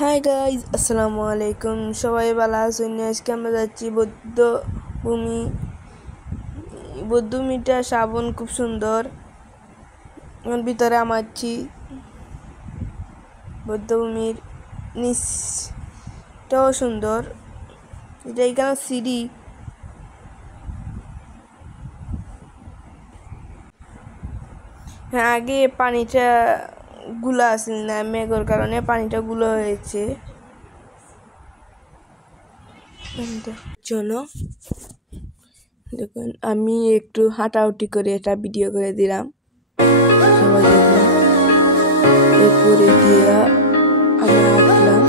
Hi guys, আসসালামু আলাইকুম। সবাই ভালো আছেন? আজকে আমরা যাচ্ছি বৌদ্ধভূমি। বৌদ্ধভূমিটা শ্রাবণ খুব সুন্দর। এখন ভিতরে আমাচ্ছি বৌদ্ধভূমির নিচটাও সুন্দর। এটা এখানে সিঁড়ি। হ্যাঁ, আগে পানিটা গুলা আসেন না, মেঘের কারণে পানিটা গুলো হয়েছে। চলো দেখুন, আমি একটু হাঁটাহুটি করে এটা ভিডিও করে দিলাম, সবাই দেখলাম। এরপরে দিয়ে আমি হাঁটলাম।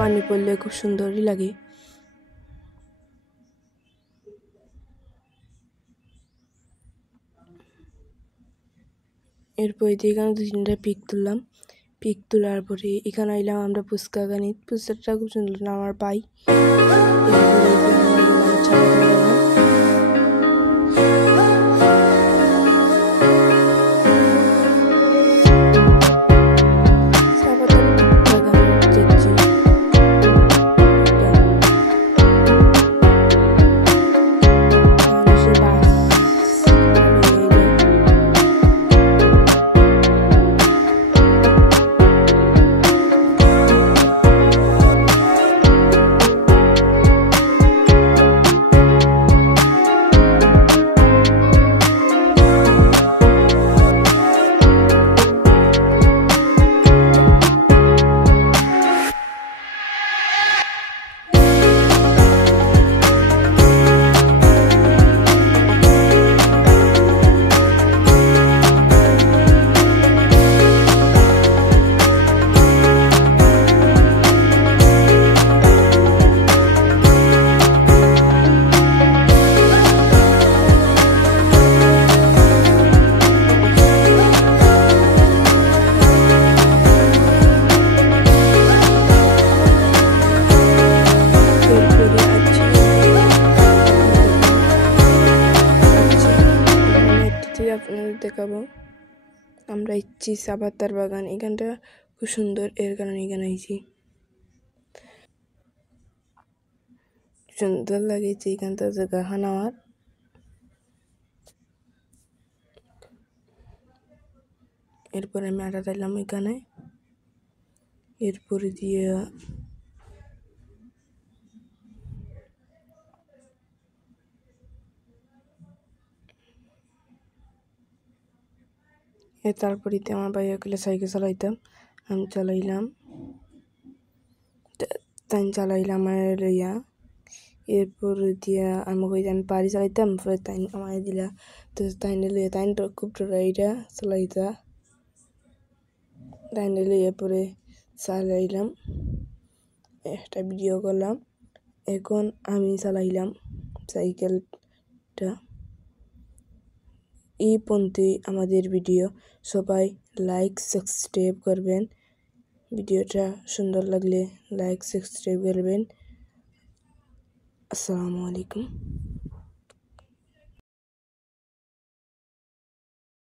পানি পড়লে খুব সুন্দরই লাগে। এরপর এখানে 2-3টা পিক তুললাম। পিক তোলার পরে এখানে আইলাম আমরা ফুচকা খানি। ফুচকাটা খুব সুন্দর আমার পাই। আপনাদের দেখাবো আমরা ইচ্ছি সাবাতার বাগান। এখানটা খুব সুন্দর, এর কারণে এখানে আইছি। সুন্দর লাগেছে এখানটা জায়গা হানাওয়ার। এরপরে আমি আটা দিলাম এখানে। এরপরে দিয়ে তারপরে আমার ভাইয়া কইলে সাইকেল চালাইতাম, আমি চালাইলাম। তাই চালাইলাম আমার লইয়া। এরপর দিয়া আমি কই আমি পারি চালাইতাম, পরে তাই আমায় দিলা। তো তাই লইয়া তাই খুব ডরাইটা চালাইতা। তাই লইয়া পরে চালাইলাম, একটা ভিডিও করলাম। এখন আমি চালাইলাম সাইকেলটা। এই পর্যন্তই আমাদের ভিডিও। সবাই লাইক সাবস্ক্রাইব করবেন। ভিডিওটা সুন্দর লাগলে লাইক সাবস্ক্রাইব করবেন। আসসালামু আলাইকুম।